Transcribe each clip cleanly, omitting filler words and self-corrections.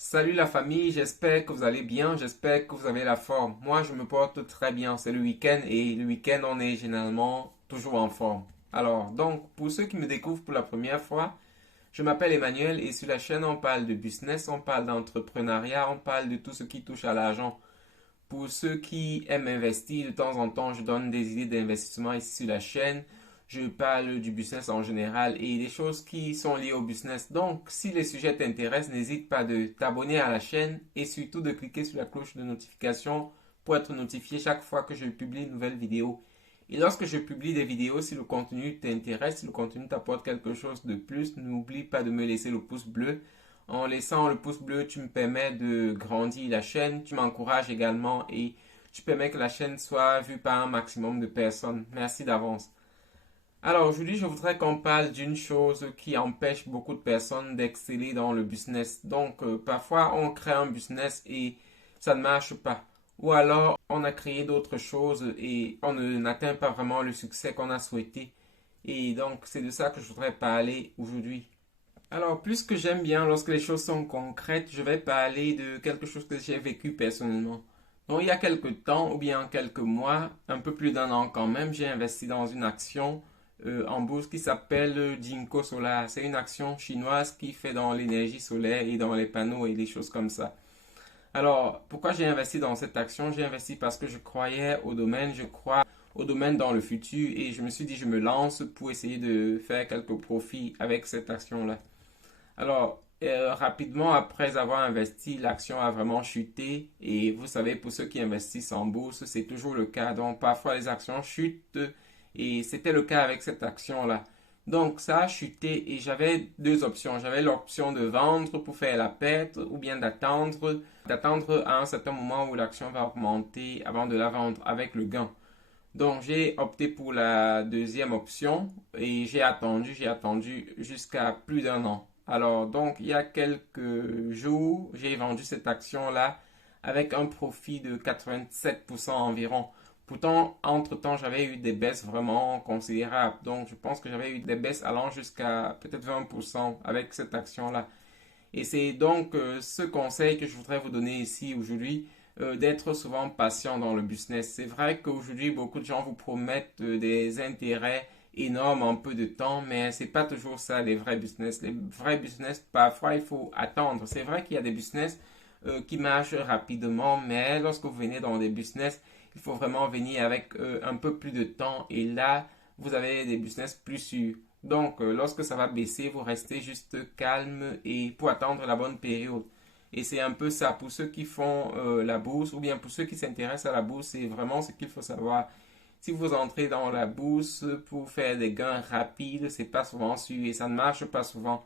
Salut la famille, j'espère que vous allez bien, j'espère que vous avez la forme. Moi, je me porte très bien, c'est le week-end et le week-end, on est généralement toujours en forme. Alors, donc, pour ceux qui me découvrent pour la première fois, je m'appelle Emmanuel et sur la chaîne, on parle de business, on parle d'entrepreneuriat, on parle de tout ce qui touche à l'argent. Pour ceux qui aiment investir, de temps en temps, je donne des idées d'investissement ici sur la chaîne. Je parle du business en général et des choses qui sont liées au business. Donc, si les sujets t'intéressent, n'hésite pas de t'abonner à la chaîne et surtout de cliquer sur la cloche de notification pour être notifié chaque fois que je publie une nouvelle vidéo. Et lorsque je publie des vidéos, si le contenu t'intéresse, si le contenu t'apporte quelque chose de plus, n'oublie pas de me laisser le pouce bleu. En laissant le pouce bleu, tu me permets de grandir la chaîne, tu m'encourages également et tu permets que la chaîne soit vue par un maximum de personnes. Merci d'avance. Alors aujourd'hui, je voudrais qu'on parle d'une chose qui empêche beaucoup de personnes d'exceller dans le business. Donc parfois, on crée un business et ça ne marche pas. Ou alors, on a créé d'autres choses et on n'atteint pas vraiment le succès qu'on a souhaité. Et donc, c'est de ça que je voudrais parler aujourd'hui. Alors, puisque j'aime bien lorsque les choses sont concrètes, je vais parler de quelque chose que j'ai vécu personnellement. Donc, il y a quelques temps, ou bien quelques mois, un peu plus d'un an quand même, j'ai investi dans une action en bourse qui s'appelle Jinko Solar. C'est une action chinoise qui fait dans l'énergie solaire et dans les panneaux et des choses comme ça. Alors, pourquoi j'ai investi dans cette action? J'ai investi parce que je croyais au domaine, je crois au domaine dans le futur et je me suis dit, je me lance pour essayer de faire quelques profits avec cette action-là. Alors, rapidement après avoir investi, l'action a vraiment chuté. Et vous savez, pour ceux qui investissent en bourse, c'est toujours le cas. Donc, parfois, les actions chutent. Et c'était le cas avec cette action-là. Donc, ça a chuté et j'avais deux options. J'avais l'option de vendre pour faire la perte ou bien d'attendre à un certain moment où l'action va augmenter avant de la vendre avec le gain. Donc, j'ai opté pour la deuxième option et j'ai attendu jusqu'à plus d'un an. Alors, donc, il y a quelques jours, j'ai vendu cette action-là avec un profit de 87% environ. Pourtant, entre-temps, j'avais eu des baisses vraiment considérables. Donc, je pense que j'avais eu des baisses allant jusqu'à peut-être 20% avec cette action-là. Et c'est donc ce conseil que je voudrais vous donner ici aujourd'hui, d'être souvent patient dans le business. C'est vrai qu'aujourd'hui, beaucoup de gens vous promettent des intérêts énormes en peu de temps, mais c'est pas toujours ça les vrais business. Les vrais business, parfois, il faut attendre. C'est vrai qu'il y a des business qui marchent rapidement, mais lorsque vous venez dans des business, il faut vraiment venir avec un peu plus de temps et là, vous avez des business plus sûrs. Donc, lorsque ça va baisser, vous restez juste calme et pour attendre la bonne période. Et c'est un peu ça pour ceux qui font la bourse ou bien pour ceux qui s'intéressent à la bourse, c'est vraiment ce qu'il faut savoir. Si vous entrez dans la bourse pour faire des gains rapides, c'est pas souvent sûr et ça ne marche pas souvent.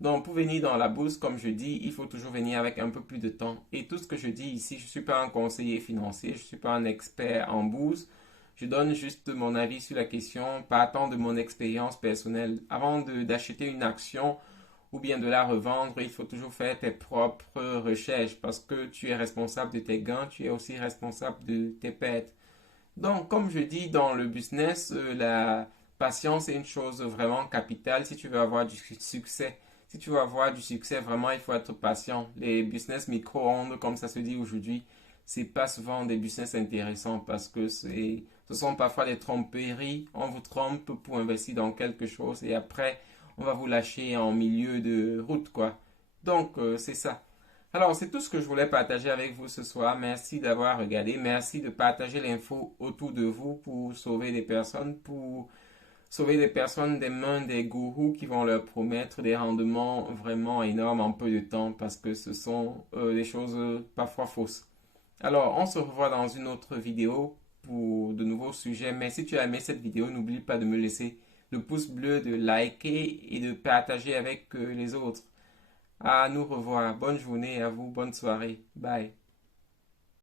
Donc, pour venir dans la bourse, comme je dis, il faut toujours venir avec un peu plus de temps. Et tout ce que je dis ici, je ne suis pas un conseiller financier, je ne suis pas un expert en bourse. Je donne juste mon avis sur la question, partant de mon expérience personnelle. Avant d'acheter une action ou bien de la revendre, il faut toujours faire tes propres recherches parce que tu es responsable de tes gains, tu es aussi responsable de tes pertes. Donc, comme je dis dans le business, la patience est une chose vraiment capitale si tu veux avoir du succès. Si tu veux avoir du succès, vraiment, il faut être patient. Les business micro-ondes, comme ça se dit aujourd'hui, c'est pas souvent des business intéressants parce que ce sont parfois des tromperies. On vous trompe pour investir dans quelque chose et après, on va vous lâcher en milieu de route, quoi. Donc, c'est ça. Alors, c'est tout ce que je voulais partager avec vous ce soir. Merci d'avoir regardé. Merci de partager l'info autour de vous pour sauver des personnes, pour sauver des personnes des mains des gourous qui vont leur promettre des rendements vraiment énormes en peu de temps parce que ce sont des choses parfois fausses. Alors, on se revoit dans une autre vidéo pour de nouveaux sujets. Mais si tu as aimé cette vidéo, n'oublie pas de me laisser le pouce bleu, de liker et de partager avec les autres. À nous revoir. Bonne journée à vous, bonne soirée. Bye.